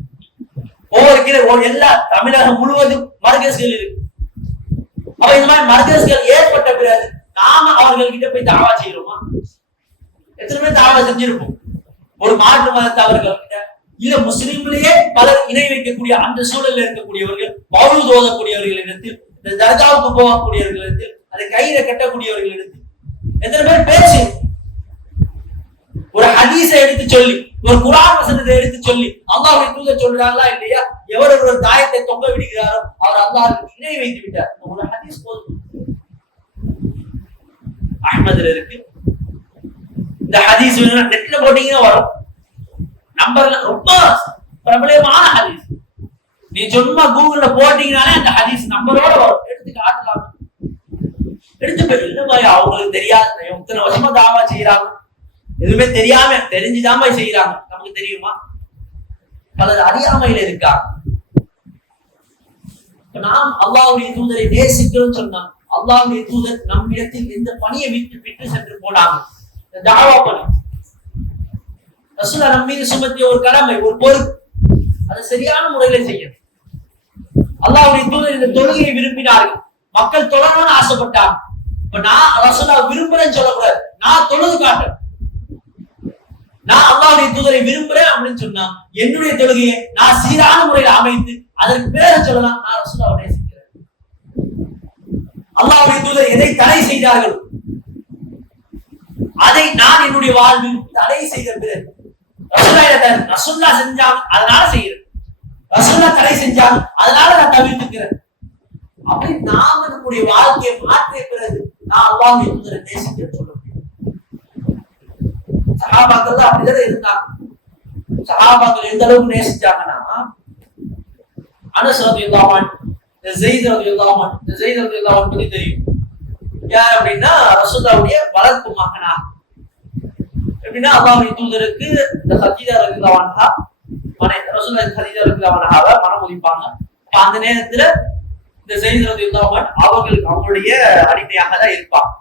எல்லா தமிழகம் முழுவதும் மர்கஸ்கள் இருக்கு. அப்ப இந்த மாதிரி மர்கஸ்கள் ஏற்பட்ட பிறகு நாம அவர்கள் கிட்ட போய் தாவா செய்யறோமா? எத்தனை பேர் தாவா செஞ்சிருப்போம்? ஒரு மாற்று மதத்தவர்கள் கிட்ட, இல்ல முஸ்லிம்லயே பலர் இணை வைக்கக்கூடிய அந்த சூழல்ல இருக்கக்கூடியவர்கள், மௌலூத் ஓதக்கூடியவர்களிடத்தில், இந்த தர்காவுக்கு போகக்கூடியவர்களிடத்தில், அதை கையில கட்டக்கூடியவர்களிடத்தில் எத்தனை பேர் பேசி ஒரு ஹதீஸை எடுத்து சொல்லி, ஒரு குர்ஆன் வசனத்தை எடுத்து சொல்லி அல்லாஹ்வுடைய தூதர் சொல்றாங்களா இல்லையா, எவர் ஒரு தாயத்தை தொங்க விடுகிறாரோ அவர் அல்லாஹ்வுக்கு இணை வைத்து விட்டார். ஒரு ஹதீஸ் போதும். அஹ்மதுல இருக்கு இந்த ஹதீஸ், நெட்ல போட்டீங்கன்னா வரும், நம்பர்ல ரொம்ப பிரபலமான ஹதீஸ். நீ சும்மா கூகுள்ல போட்டீங்கனாலே அந்த ஹதீஸ் நம்பரோட வரும், எடுத்து காட்டலாம். எடுத்து போய் இல்ல அவங்களுக்கு தெரியாது, இத்தனை வருஷமா தாவா செய்யறாங்க, எதுவுமே தெரியாம தெரிஞ்சுதாம செய்யறாங்க, நமக்கு தெரியுமா? பலர் அறியாமையில இருக்காங்க. நாம் அல்லாஹ்வுடைய தூதரை நேசிக்கிறோம் சொன்னா, அல்லாஹ்வுடைய தூதர் நம்மிடத்தில் எந்த பணியை விட்டு சென்று போனாங்க, தாவா பணி. ரசூலுல்லாஹ் நம்ம மீது சுமத்திய ஒரு கடமை, ஒரு பொறுப்பு, அதை சரியான முறையில செய்யணும். அல்லாஹ்வுடைய தூதர் இந்த தொழுகையை விரும்பினார்கள், மக்கள் தொழணும்னு ஆசைப்பட்டாங்க. இப்ப நான் ரசூலுல்லாஹ் விரும்புறேன்னு சொல்லக்கூடாது, நான் தொழுது காட்டுறேன். நான் அல்லாஹ்வுடைய தூதரை விரும்புறேன் அப்படின்னு சொன்னா என்னுடைய தொழுகையை நான் சீரான முறையில் அமைத்து அதற்கு பேர சொல்லலாம், நான் ரசூலுல்லாஹ்வை நேசிக்கிறேன். அல்லாஹ்வுடைய தூதர் எதை தடை செய்தார்கள் அதை நான் என்னுடைய வாழ்வில் தடை செய்த பிறகு ரசூலுல்லாஹ் செஞ்சாங்க அதனால செய்யறேன், ரசூலுல்லாஹ் தடை செஞ்சாங்க அதனால நான் தவிர்த்துக்கிறேன். அப்படி நாம நம்முடைய வாழ்க்கையை மாற்றிய பிறகு நான் அல்லாஹ்வுடைய தூதரை நேசிக்கிறேன் சொல்ல முடியும். சஹாபாக்கள் தான் அப்படிதான் இருந்தாங்க. சஹாபாக்கள் எந்த அளவுக்கு நேசிச்சாங்கன்னா, அனஸ் ரலியல்லாஹு அன்ஹு, ஸைத் ரலியல்லாஹு அன்ஹு, ஸைத் ரலியல்லாஹு அன்ஹு பத்தி தெரியும். யார் அப்படின்னா ரசூலுல்லாஹ்வுடைய வளர்ப்பு மகனா. எப்படின்னா அல்லாஹ்வுடைய தூதருக்கு இந்த ஹதீஜா ரலியல்லாஹு அன்ஹா ரசூலுல்லாஹ் ஹதீஜா ரலியல்லாஹு அன்ஹாவை மனம் முடிப்பாங்க. அந்த நேரத்துல இந்த ஸைத் ரலியல்லாஹு அன்ஹு அவங்களுடைய அடிமையாக தான் இருப்பாங்க.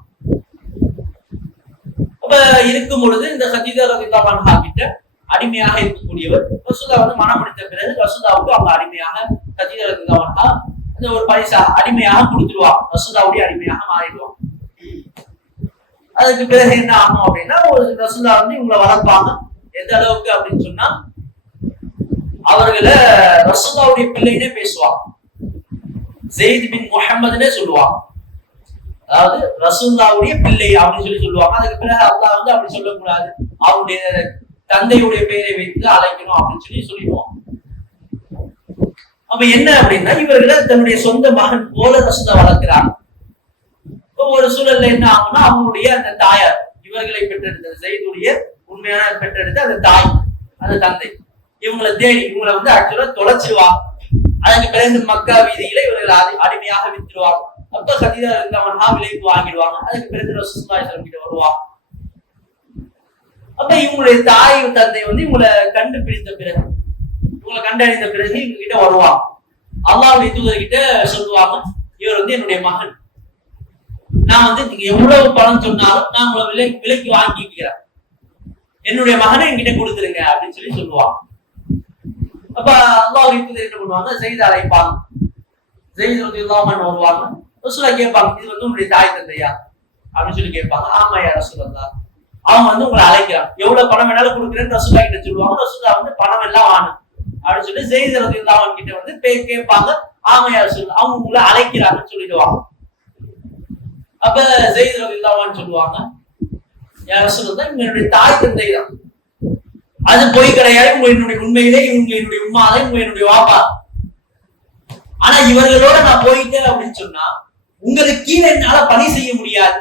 அப்ப இருக்கும் பொழுது இந்த ஹதீஜா ரலியல்லாஹு அன்ஹா கிட்ட அடிமையாக இருக்கக்கூடியவர் ரசூலுல்லாஹ் வந்து மனம் முடித்த பிறகு ரசூலுல்லாஹ்வுக்கு அவங்க அடிமையாக ஹதீஜா ரலியல்லாஹு அன்ஹா அந்த ஒரு பரிசா அடிமையாக கொடுத்துருவாங்க, ரசூலுல்லாஹ்வுடைய அடிமையாக மாறிடுவாங்க. அதுக்கு பிறகு என்ன ஆகும் அப்படின்னா, ஒரு ரசூலுல்லாஹ் வந்து இவங்களை வளர்ப்பாங்க. எந்த அளவுக்கு அப்படின்னு சொன்னா அவர்களை ரசூலுல்லாஹ்வுடைய பிள்ளைனே பேசுவாங்க, ஸைத் பின் முஹம்மதுனே சொல்லுவாங்க. அதாவது ரசூலுல்லாஹ்வுடைய பிள்ளை அப்படின்னு சொல்லுவாங்க. அதுக்கு பிறகு அல்லாஹ் வந்து அப்படி சொல்லக்கூடாது, அவருடைய தந்தையுடைய பெயரை வைத்து அழைக்கணும் அப்படின்னு சொல்லிடுவோம். அப்ப என்ன அப்படின்னா, இவர்களை தன்னுடைய சொந்த மகன் போல ரசூலுல்லாஹ் வளர்க்கிறாங்க. ஒரு சூழல்ல என்ன ஆகும்னா, அவங்களுடைய அந்த தாயார் இவர்களை பெற்றெடுத்த ஸைதுடைய உண்மையான பெற்றெடுத்த அந்த தாய், அந்த தந்தை இவங்களை தேடி இவங்களை வந்து ஆக்சுவலா தொலைச்சிடுவாங்க. அதுக்கு பிறகு மக்கா வீதியில இவர்களை அடிமையாக வித்துருவாங்க. அப்ப ஹதீஜா ரலியல்லாஹு அன்ஹா விலைக்கு வாங்கிடுவாங்க. அதுக்கு பிறகு ரசூலுல்லாஹி ஸல்லல்லாஹு அலைஹி வஸல்லம் கிட்ட வருவாங்க. அப்ப இவங்களுடைய தாய் தந்தை வந்து இவங்களை கண்டுபிடித்த பிறகு, இவங்களை கண்டறிந்த பிறகு இவங்க கிட்ட வருவாங்க. அல்லாஹ்வுடைய தூதர்கிட்ட சொல்லுவாங்க, இவர் வந்து என்னுடைய மகன், நான் வந்து நீங்க எவ்வளவு பணம் சொன்னாலும் நான் உங்களை விலைக்கு வாங்கிக்கிறேன், என்னுடைய மகனை என்கிட்ட கொடுத்துருங்க அப்படின்னு சொல்லுவாங்க. அப்ப அல்லாஹ்வுடைய தூதர் என்ன பண்ணுவாங்க, ஸைத் அழைப்பாங்க. ஸைத் ரலியல்லாஹு அன்ஹு வருவாங்க. ரசூலுல்லாஹ் கேட்பாங்க, இது வந்து உங்களுடைய தாய் தந்தையா அப்படின்னு கேட்பாங்க. ஆமா யா ரசூலுல்லாஹ். அவங்க வந்து உங்களை அழைக்கிறாங்க, எவ்வளவு பணம் வேணாலும் கொடுக்குறேன்னு ரசூலுல்லாஹ் கிட்ட சொல்லுவாங்க. ரசூலுல்லாஹ் வந்து பணம் எல்லாம் வாணும் அப்படின்னு ஸைத் ரலியல்லாஹு அன்ஹு கிட்ட வந்து கேட்பாங்க. ஆமையா சொல்லு, அவங்க உங்களை அழைக்கிறாங்கன்னு சொல்லிடுவாங்க. அப்ப ஸெய்த் ரலியல்லாஹு அன்ஹு சொல்லுவாங்க, யா ரசூலல்லாஹ் என்னுடைய தாய் தந்தை தான், அது பொய் கிடையாது, என்னுடைய உண்மையிலே இவங்க என்னுடைய உம்மாதான், இவங்க என்னுடைய வாப்பா. ஆனா இவர்களோட நான் போயிட்டேன் அப்படின்னு சொன்னா உங்களுக்கு கீழே என்னால பணி செய்ய முடியாது,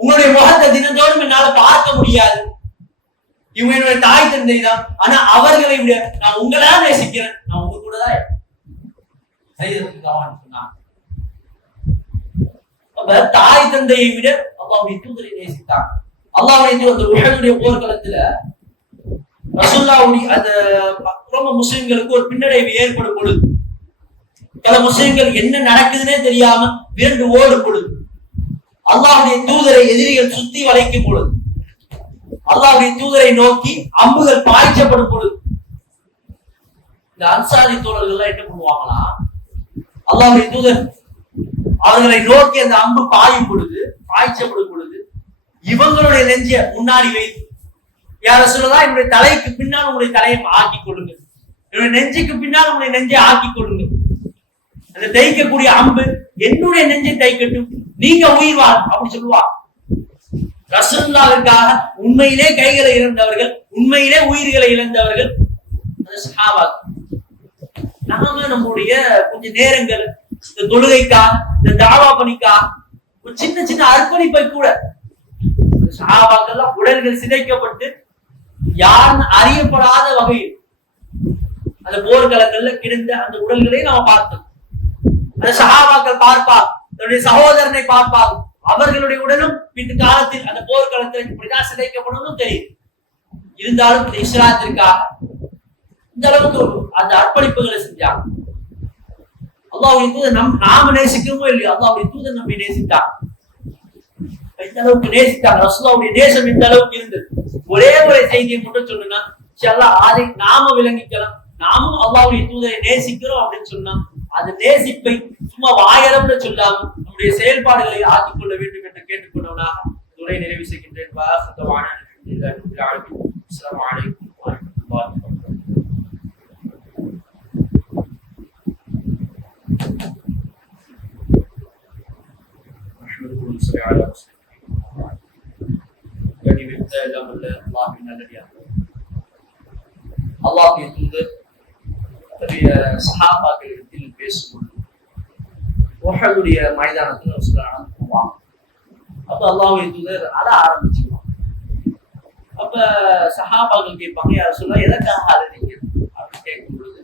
உங்களுடைய முகத்தை தினந்தோறும் என்னால பார்க்க முடியாது. இவங்க என்னுடைய தாய் தந்தை தான், ஆனா அவர்களை விட நான் உங்களா நேசிக்கிறேன், நான் உங்க கூட தான் சொன்னாங்க. அப்ப தாய் தந்தையை விட அல்லாஹ்வுடைய தூதரை நேசித்தாங்க. அல்லாஹ்வுடைய அந்த உஹதுடைய போர்க்களத்துல ரசூலுல்லாஹ்வுடைய அந்த ரொம்ப முஸ்லிம்களுக்கு ஒரு பின்னடைவு ஏற்படும் பொழுது, பல முஸ்லிம்கள் என்ன நடக்குதுன்னே தெரியாம விரண்டு ஓடும் பொழுது, அல்லாஹ்வுடைய தூதரை எதிரிகள் சுத்தி வளைக்கும் பொழுது, அல்லாஹ்வுடைய தூதரை நோக்கி அம்புகள் பாய்ச்சப்படும் பொழுது, இந்த அன்சாரி தோழர்கள் எல்லாம் என்ன பண்ணுவாங்களா, அல்லாஹ்வுடைய தூதர் அவர்களை நோக்கி அந்த அம்பு பாயும் பொழுது, பாய்ச்சப்படும் பொழுது, இவங்களுடைய நெஞ்ச முன்னாடி வைத்து, யார சொல்லலாம், என்னுடைய தலைக்கு பின்னால் உங்களுடைய தலையை ஆக்கிக் கொள்ளுங்க, என்னுடைய நெஞ்சுக்கு பின்னால் உங்களுடைய நெஞ்சை ஆக்கிக் கொள்ளுங்க, அந்த தைக்கக்கூடிய அம்பு என்னுடைய நெஞ்சை தைக்கட்டும், நீங்க உயிர் வாழ் அப்படி சொல்லுவாங்க. ரசூலுல்லாஹ்வுக்காக உண்மையிலே கைகளை இழந்தவர்கள், உண்மையிலே உயிர்களை இழந்தவர்கள் அந்த சஹாபாக்கள். நாம நம்முடைய கொஞ்ச நேரங்கள் இந்த தொழுகைக்காக, இந்த தாவா பணிக்காக, ஒரு சின்ன சின்ன அர்ப்பணிப்பை கூட, சஹாபாக்கள் உடல்கள் சிதைக்கப்பட்டு யாருன்னு அறியப்படாத வகையில் அந்த போர்க்களங்கள்ல கிடந்த அந்த உடல்களை நாம பார்த்தோம். அந்த சஹாபாக்கள் பார்ப்பார், தன்னுடைய சகோதரனை பார்ப்பார், அவர்களுடைய உடலும் பின் காலத்தில் அந்த போர்க்களத்தில் இப்படிதான் சிதைக்கப்படும் தெரியும். இருந்தாலும் இந்த இஸ்லாத்திற்காக இந்த அளவுக்கு அந்த அர்ப்பணிப்புகளை செஞ்சாங்க. அல்லாஹ்வுடைய தூதர் நாம நேசிக்கிறோமோ இல்லையோ, அல்லாஹ்வுடைய தூதர் நம்மை நேசித்தார். இந்த அளவுக்கு நேசித்தாங்க. ரசூலுல்லாஹ்வுடைய நேசம் இந்த அளவுக்கு இருந்தது. ஒரே ஒரு செய்தியை மட்டும் சொல்லுனா இன்ஷாஅல்லாஹ் அதை நாம விளங்கிக்கலாம். நாமும் அல்லாஹ்வுடைய தூதரை நேசிக்கிறோம் அப்படின்னு சொன்னா அந்த நேசிப்பை சும்மா வாயளவுல சொல்லாம நம்முடைய செயல்பாடுகளை ஆக்கிக் கொள்ள வேண்டும் என்று கேட்டுக்கொண்டவனாக உரை நிறைவு செய்கின்றேன். அஸ்ஸலாமு அலைக்கும் வரஹ்மத்துல்லாஹி அல்லாஹ்வுடைய தூதர் தன்னுடைய சஹாபாக்களிடத்தில் பேசும்போது உஹதுடைய மைதானத்தில் போவாங்க. அப்ப அல்லாஹ்வுடைய தூதர் அழ ஆரம்பிச்சுக்குவாங்க. அப்ப சஹாபாக்கள் கேட்பாங்க, யார் சொல்ல எதற்காக அழுறீங்க அப்படின்னு கேட்கும் பொழுது,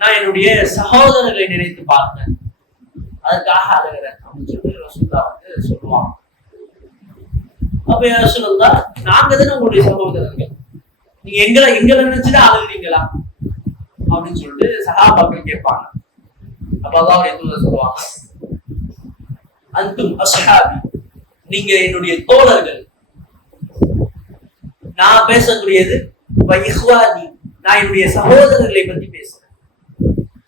நான் என்னுடைய சகோதரர்களை நினைத்து பார்த்தேன், அதுக்காக அழுகிறேன் அப்படின்னு சொல்லி ரசூலுல்லாஹ் வந்து சொல்லுவாங்க. அப்ப யார் சொல்லா, நாங்க தானே உங்களுடைய சகோதரர்கள், நீங்க எங்களை நினைச்சுதான் அழுகிறீங்களா அப்படின்னு சொல்லிட்டு சஹாபாக்கள் கேட்பாங்க. அப்ப அல்லாஹ்வுடைய தூதர் சொல்லுவாங்க, அன்தும் அஸ்ஹாபி, நீங்க என்னுடைய தோழர்கள். நான் பேசக்கூடியது இஹ்வானி, நான் என்னுடைய சகோதரர்களை பத்தி பேசுறேன்.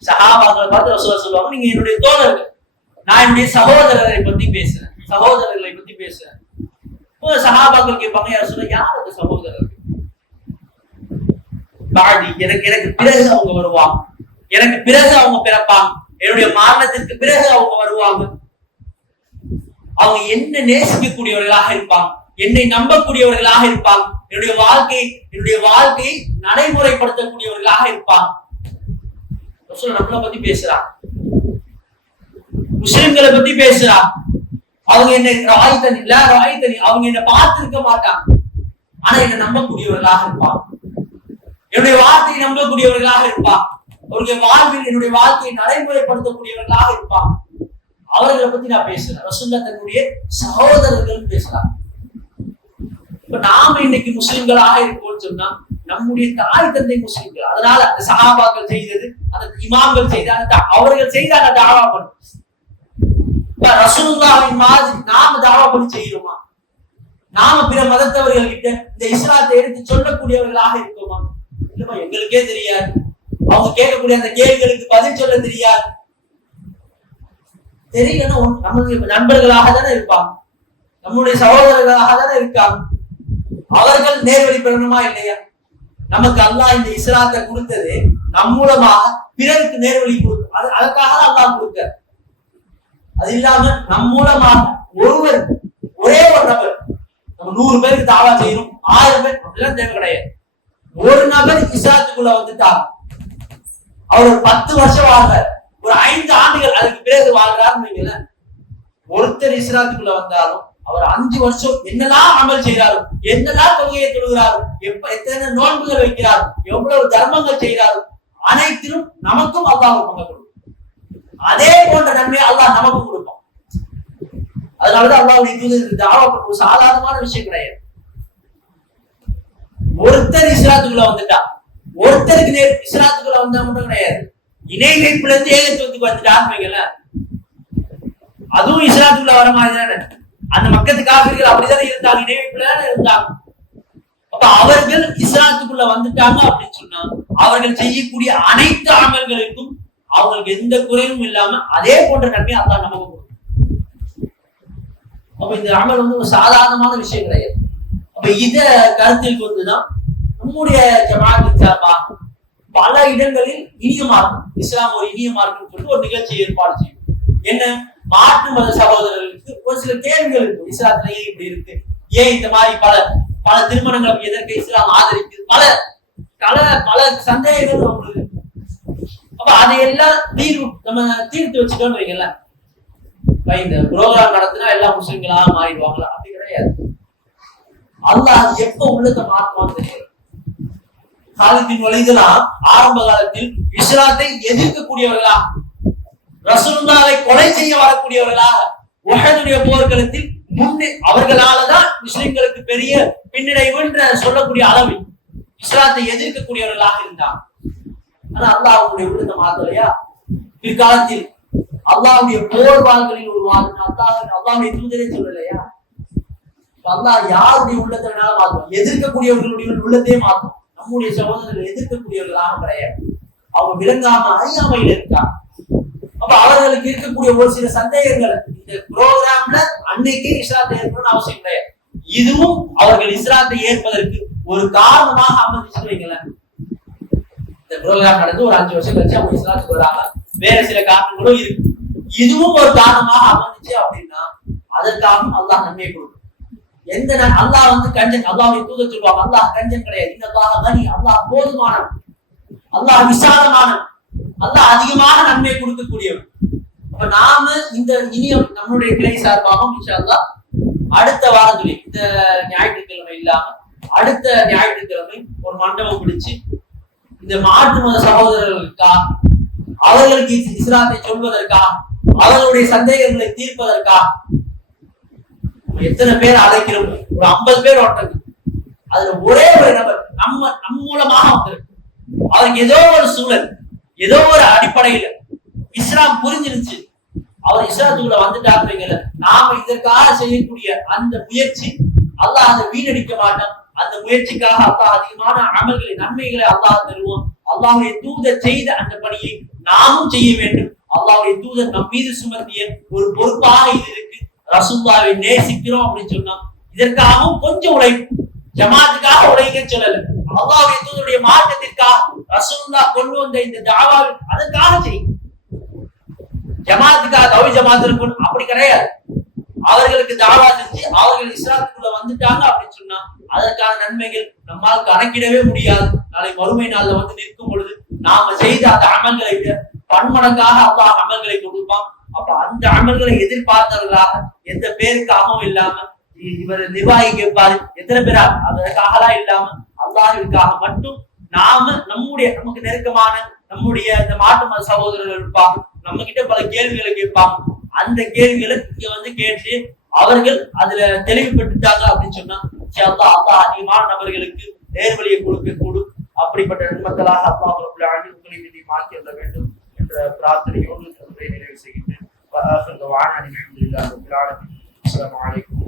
சஹாபாக்களை பார்த்து ரசூலுல்லாஹ் சொல்லுவாங்க, நீங்க என்னுடைய தோழர்கள், நான் என்னுடைய சகோதரர்களை பத்தி பேசுறேன், சகோதரர்களை பத்தி பேசுறேன். சஹாபாக்கள் கேட்பாங்க, யார் சொல்ல, யார் அந்த சகோதரர்கள்? பாடி எனக்கு பிறகு அவங்க வருவாங்க, எனக்கு பிறகு அவங்க பிறப்பாங்க, என்னுடைய மரணத்திற்கு பிறகு அவங்க வருவாங்க. அவங்க என்ன நேசிக்கக்கூடியவர்களாக இருப்பாங்க, என்னை நம்பக்கூடியவர்களாக இருப்பாங்க, என்னுடைய வாழ்க்கையை நடைமுறைப்படுத்தக்கூடியவர்களாக இருப்பாங்க. நம்மளை பத்தி பேசுறா, முஸ்லிம்களை பத்தி பேசுறா. அவங்க என்ன ராய்தனி அவங்க என்ன பார்த்திருக்க மாட்டாங்க, ஆனா என்ன நம்பக்கூடியவர்களாக இருப்பாங்க, என்னுடைய வார்த்தையை நம்பக்கூடியவர்களாக இருப்பாங்க, அவருடைய வாழ்வில் என்னுடைய வாழ்க்கையை நடைமுறைப்படுத்தக்கூடியவர்களாக இருப்பாங்க. அவர்களை பத்தி நான் பேசுறேன். ரசூலுல்லாஹ் தன்னுடைய சகோதரர்கள் பேசுறாங்க. இப்ப நாம இன்னைக்கு முஸ்லிம்களாக இருக்கோம்னு சொன்னா நம்முடைய தாய் தந்தை முஸ்லிம்கள். அதனால அந்த சஹாபாக்கள் செய்தது, அந்த இமாம்கள் செய்தாங்க, அவர்கள் செய்தாங்க தாவா பண்ணு. ரசூலுல்லாஹின் மாதிரி நாம தாவா பண்ணி செய்யறோமா? நாம பிற மதத்தவர்கள் கிட்ட இந்த இஸ்லாத்தை எடுத்து சொல்லக்கூடியவர்களாக இருக்கோமா? இல்லமா, எங்களுக்கே தெரியாது. அவங்க கேட்கக்கூடிய அந்த கேள்விகளுக்கு பதில் சொல்ல தெரியாது. தெரியணும், நம்மளுடைய நண்பர்களாக தானே இருப்பாங்க, நம்முடைய சகோதரர்களாக தானே இருக்காங்க. அவர்கள் நேர்வழி பெறணுமா இல்லையா? நமக்கு அல்லாஹ் இந்த இஸ்லாத்தை கொடுத்தது நம் மூலமாக பிறருக்கு நேர்வழி கொடுக்கும். அதற்காக தான் அல்லாஹ் கொடுக்க. அது இல்லாம நம் மூலமாக ஒருவர், ஒரே ஒரு நபர், நம்ம 100 பேருக்கு தாவா செய்யணும், 1000 பேர் அப்படிலாம் தேவை கிடையாது. ஒரு நபர் இஸ்லாத்துக்குள்ள வந்துட்டார், அவர் ஒரு 10 வருஷம் வாழ்றார், ஒரு 5 ஆண்டுகள் அதுக்கு பிறகு வாழ்றாருன்னு. ஒருத்தர் இஸ்லாத்துக்குள்ள வந்தாலும் அவர் 5 வருஷம் என்னெல்லாம் அமல் செய்கிறாரோ, என்னெல்லாம் தொகையை தொழுகிறாரோ, எத்தனை நோன்புகள் வைக்கிறார், எவ்வளவு தர்மங்கள் செய்கிறாரோ, அனைத்திலும் நமக்கும் அல்லாஹ் பங்கு கொடுக்கும். அதே போன்ற நன்மை அல்லாஹ் நமக்கும் கொடுக்கும். அதனாலதான் அல்லாஹ்வுடைய தூதர் தாவா ஒரு சாதாரணமான விஷயம் கிடையாது. ஒருத்தர் இஸ்லாத்துக்குள்ள வந்துட்டா, ஒருத்தருக்கு இஸ்லாத்துக்குள்ள வந்தா மட்டும் கிடையாது, இணை வைப்புல இருந்து ஏகத்துவத்துக்கு வந்துட்டான்னு, அதுவும் இஸ்லாத்துக்குள்ள வர மாதிரி தானே. அந்த மக்கத்து காபிர்கள் அப்படித்தானே இருந்தாங்க, இணை வைப்புல இருந்தாங்க. அப்ப அவர்கள் இஸ்லாத்துக்குள்ள வந்துட்டாங்க அப்படின்னு சொன்னா அவர்கள் செய்யக்கூடிய அனைத்து அமல்களுக்கும் அவங்களுக்கு எந்த குறையும் இல்லாம அதே போன்ற நன்மை அல்லாஹ் நமக்கு கொடுக்கும். அப்ப இந்த அமல் ஒரு சாதாரணமான விஷயம் கிடையாது. அப்ப இத கருத்தில் கொண்டுதான் நம்முடைய ஜமாஅத்தின் சார்பாக பல இடங்களில் இனிய மார்க்கம், இஸ்லாம் ஒரு இனிய மார்க்கம் சொல்லி ஒரு நிகழ்ச்சி ஏற்பாடு செய்யும். என்ன, மாற்று மத சகோதரர்களுக்கு ஒரு சில கேள்விகள் இருக்கும். இஸ்லாத்துல ஏன் இப்படி இருக்கு, ஏன் இந்த மாதிரி பல திருமணங்கள் எதற்கு இஸ்லாம் ஆதரிக்குது, பல சந்தேகங்கள் நம்மளுக்கு. அப்ப அதையெல்லாம் நம்ம தீர்த்து வச்சுட்டோம்னு வைங்களேன். இந்த புரோகிராம் நடத்தினா எல்லா முஸ்லிம்களா மாறிடுவாங்களா? அப்படி கிடையாது. அல்லாஹ் எப்ப உள்ளத்தை மாற்றுவான்னு தெரியாது. காலித் பின் வலீத் ஆரம்ப காலத்தில் இஸ்லாத்தை எதிர்க்கக்கூடியவர்களா, ரசூலுல்லாஹை கொலை செய்ய வரக்கூடியவர்களாக, உஹதுடைய போர்க்களத்தில் முன்னே அவர்களாலதான் முஸ்லிம்களுக்கு பெரிய பின்னடைவு என்று சொல்லக்கூடிய அளவில் இஸ்லாத்தை எதிர்க்கக்கூடியவர்களாக இருந்தாங்க. ஆனா அல்லாஹ் அவங்களுடைய உள்ளத்தை மாத்தலையா? பிற்காலத்தில் அல்லாஹ்வுடைய போர் வாழ்களில் ஒரு வாழ்க்கை அல்லாஹ்வுடைய தூதரே சொல்லலையா? அல்லாஹ் யாருடைய உள்ளத்தை வேணாலும் மாத்தும், எதிர்க்கக்கூடியவர்களுடைய உள்ளத்தையே மாத்தும். நம்முடைய சகோதரர்கள் எதிர்க்கக்கூடியவர்களாக கிடையாது, அவங்க விளங்காம அறியாமையில் இருக்காங்க. அப்ப அவர்களுக்கு இருக்கக்கூடிய ஒரு சில சந்தேகங்கள் இந்த புரோகிராம்ல அன்னைக்கே இஸ்லாத்தை ஏற்படணும்னு அவசியம் கிடையாது. இதுவும் அவர்கள் இஸ்லாத்தை ஏற்பதற்கு ஒரு காரணமாக அமைஞ்சிச்சு வைங்களேன். இந்த புரோகிராம் நடந்து ஒரு 5 வருஷம் கழிச்சு அவங்க இஸ்லாத்துக்கு வராங்க, வேற சில காரணங்களும் இருக்கு. இதுவும் ஒரு காரணமாக அமைஞ்சிச்சு அப்படின்னா அதற்காகவும் அல்லாஹ் நன்மையை கொடுக்கும். எந்த அல்லாஹ் கஞ்சன், அல்லாஹ்வுடைய தூதர் சொல்லுவாங்க, அல்லாஹ் கஞ்சன் கிடையாது. இந்த அல்லாஹ் கனி, அல்லாஹ் போதுமானவன், அல்லாஹ் விசாலமானவன், அல்லாஹ் அதிகமாக நன்மை கொடுக்கக்கூடியவன். அப்ப நாம இந்த இனிய நம்மளுடைய கிளை சார்பாகவும் இன்ஷா அல்லாஹ் அடுத்த வாரத்தில் இந்த ஞாயிற்றுக்கிழமை இல்லாம அடுத்த ஞாயிற்றுக்கிழமை ஒரு மண்டபம் பிடிச்சு இந்த மாற்று மத சகோதரர்களுக்காக, அவர்களுக்கு இஸ்லாத்தை சொல்வதற்காக, அவர்களுடைய சந்தேகங்களை தீர்ப்பதற்காக எத்தனை பேர் அழைக்கிறோம்? ஒரு 50 பேர் ஓட்டுறது. அதுல ஒரே ஒரு நபர் நம்ம மூலமாக வந்திருக்கு. அவருக்கு ஏதோ ஒரு சூழல், ஏதோ ஒரு அடிப்படையில இஸ்லாம் புரிஞ்சிருச்சு, அவர் இஸ்லாத்துக்குள்ள வந்துட்டாங்க. நாம இதற்காக செய்யக்கூடிய அந்த முயற்சி அல்லாஹ் அதை வீணடிக்க மாட்டான். அந்த முயற்சிக்காக அல்லாஹ் அதிகமான அமல்களை, நன்மைகளை அல்லாஹ் தருவோம். அல்லாஹ்வுடைய தூதர் செய்த அந்த பணியை நாமும் செய்ய வேண்டும். அல்லாஹ்வுடைய தூதர் நம் மீது சுமத்திய ஒரு பொறுப்பாக இது இருக்கு. ரசூலுல்லாஹை நேசிக்கிறோம் அப்படின்னு சொன்னா இதற்காகவும் கொஞ்சம் உழைப்பு, ஜமாத்துக்காக உழைக்க சொல்லல, அல்லாஹ்வுடைய தூதருடைய மார்க்கத்திற்காக ரசூலுல்லாஹ் கொண்டு வந்த இந்த தாவாவை அதற்காக செய்யும். ஜமாத்துக்காக தவி ஜமாத்து அப்படி கிடையாது. அவர்களுக்கு தாவா செஞ்சு அவர்கள் இஸ்லாத்துக்குள்ள வந்துட்டாங்க அப்படின்னு சொன்னா அதற்கான நன்மைகள் நம்மால் கணக்கிடவே முடியாது. நாளை மறுமை நாள்ல நிற்கும் பொழுது நாம செய்த அந்த அமல்களை விட பன்மடங்காக அல்லாஹ் அமல்களை கொடுப்பான். அப்ப அந்த அமல்களை எதிர்பார்த்தவர்களாக எந்த பேருக்காகவும் இல்லாம, இவர் நிர்வாகி கேட்பாரு எத்தனை பேரா, அதற்காகலாம் இல்லாம அல்லாஹ்விற்காக மட்டும் நாம நமக்கு நெருக்கமான நம்முடைய இந்த மாட்டு மத சகோதரர்கள் இருப்பாங்க, நம்ம கிட்ட பல கேள்விகளை கேட்பாங்க. அந்த கேள்விகளை இங்க கேட்டு அவர்கள் அதுல தெளிவுபட்டுட்டாங்க அப்படின்னு சொன்னா அல்லாஹ் அதிகமான நபர்களுக்கு நேர்வழியை கொடுக்க கூடும். அப்படிப்பட்ட நன்மக்களாக அல்லாஹ் ரப்பல் ஆலமீன் உங்களை மாற்றிட வேண்டும் என்ற பிரார்த்தனையோடு நிறைவு செய்கின்றேன். அஸ்ஸலாமு அலைக்கும்.